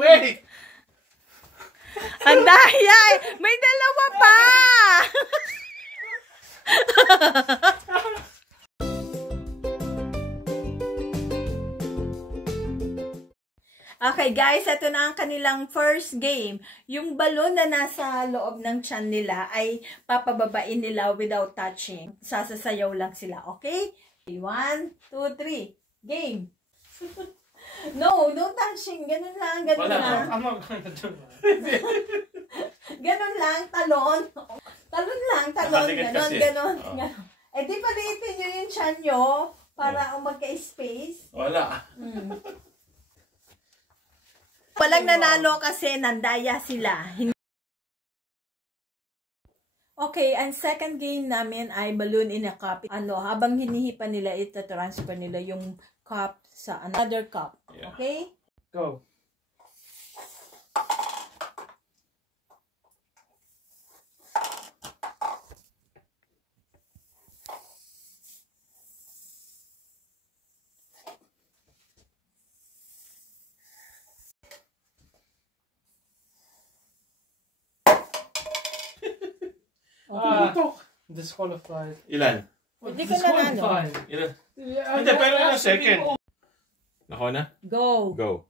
Wait! Ang daya eh. May dalawa pa! Okay guys, ito na ang kanilang first game. Yung balon na nasa loob ng tiyan nila ay papababain nila without touching. Sasasayaw lang sila, okay? 1, 2, 3. Game! No touching. Ganun lang, ganun lang. I'm not going to do it. Ganun lang, talon. Talon lang, talon. Ganon. Eh di palitin nyo yung tiyan nyo para magka-space. Wala. Walang nanalo kasi nandaya sila. Okay, ang second game namin ay balloon in a cup. Habang hinihipan nila, ita-transfer nila yung cup sa another cup. Okay? Go. Disqualified. Ilan? Hindi ko nanalo. Ilan? Hindi, pero ilan second? Ako na? Go. Go.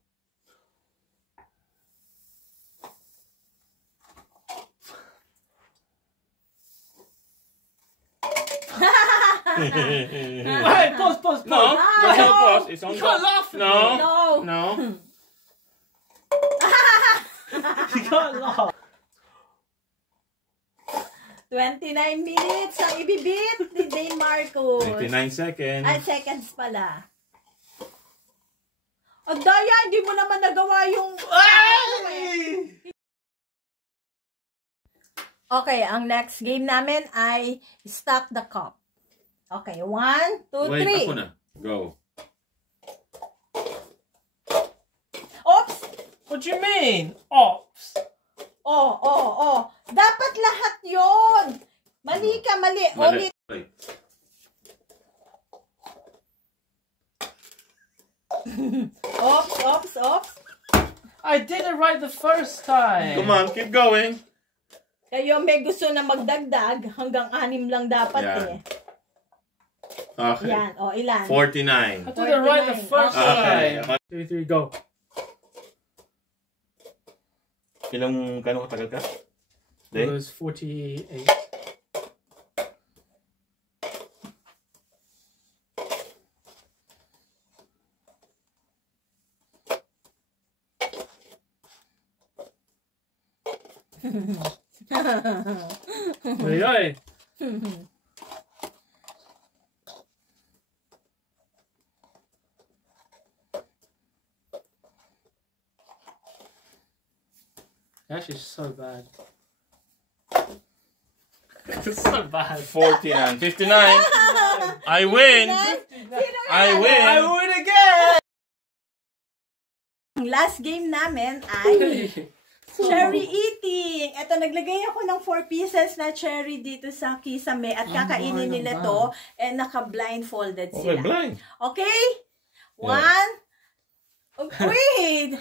Hey, pause. No, there's no pause. It's on. You can't laugh at No. me. No. You can't laugh. 29 minutes ang ibibit ni Dane Marcos. 59 seconds. Ay, seconds pala. O, Daya, hindi mo naman nagawa yung... Okay, ang next game namin ay Stack the Cup. Okay, 1, 2, 3. Wait, ako na. Go. Oops! What do you mean? Ops. Oh. Dapat lahat yon. Mali ka, mali. Ulit. Wait. Oops. I did it right the first time. Come on, keep going. Kayo may gusto na magdagdag. Hanggang 6 lang dapat eh. Okay. Yan. O, ilan? 49. I did it right the first Okay. time. 2, 3, go. Kano katagal ka? It was 48. Ay. Actually, so bad. It's so bad. 49. 59. I win. I win. I win again. Ang last game namin ay cherry eating. Ito, naglagay ako ng 4 pieces na cherry dito sa kisame at kakainin nila to and naka-blindfolded Okay, sila. blind. Okay? 1. Wait!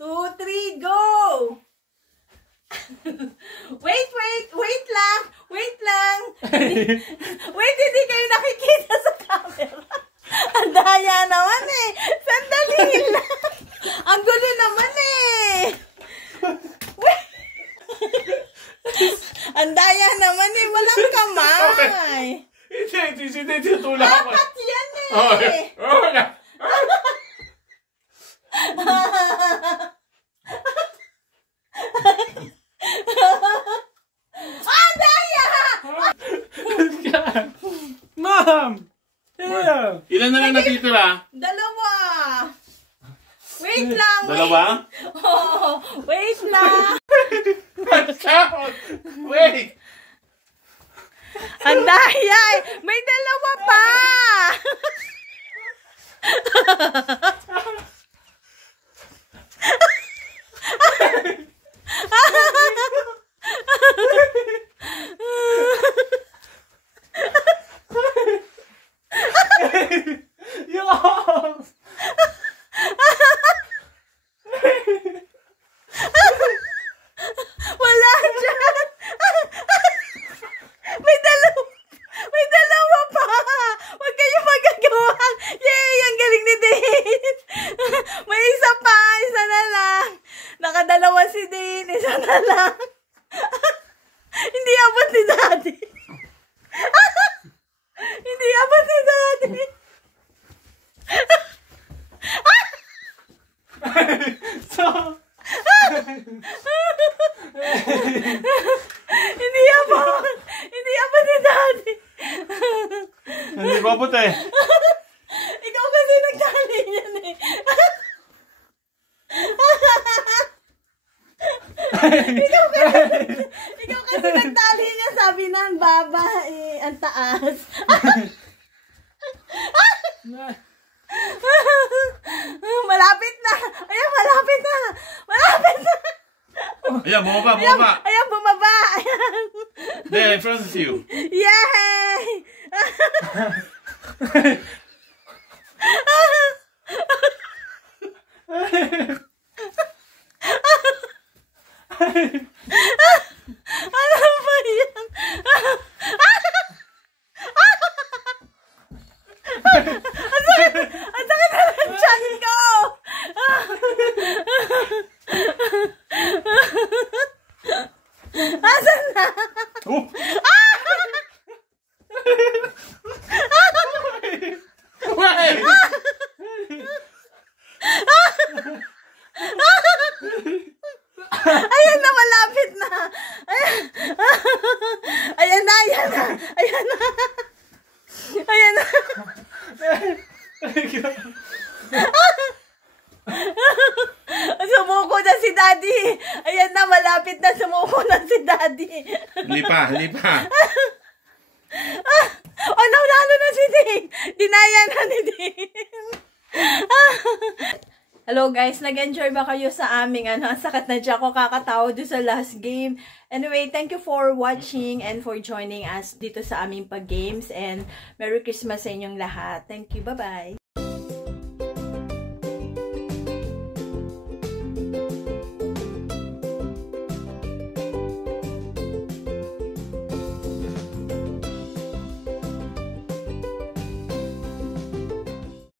2, 3, go! Wait lang! Wait, hindi kayo nakikita sa camera. Ang daya naman eh! Sandali lang! Ang gulo naman eh! Ang daya naman eh! Walang kamay! Hindi, tulak ako. Dapat yan eh! Daya! Mom! Yeah. Ilan na lang natitira? 2. Wait lang! Dalawa? Oh, wait lang! Wait! Ang daya eh! May 2 pa! So, Hindi abot! Hindi abot ni Daddy! hindi ko abot eh. Ikaw kasi nagtali yan eh. Ikaw kasi nagtali niya, sabi na ang baba eh, ang taas. Malapit na! Ayan, malapit na! Malapit na! Ayan, bumaba. Ayan, bumaba! Ayan! There, in front of you. Yay! Ano ba yan? Ang sakit na ng tiyan ko! Asan na? Oh. Why? Ayan na, malapit na! Ayan na! Ayan na! Ayan na! Ayan na! Sumuko na si Daddy! Ayan na, malapit na, sumuko na si Daddy! Lipa. Oh, naulalo na si Ding! Dinaya na ni Ding! Hello guys, nag-enjoy ba kayo sa aming ang sakit na dyan ko kakatawa doon sa last game? Anyway, thank you for watching and for joining us dito sa aming pag-games, and Merry Christmas sa inyong lahat. Thank you, bye-bye!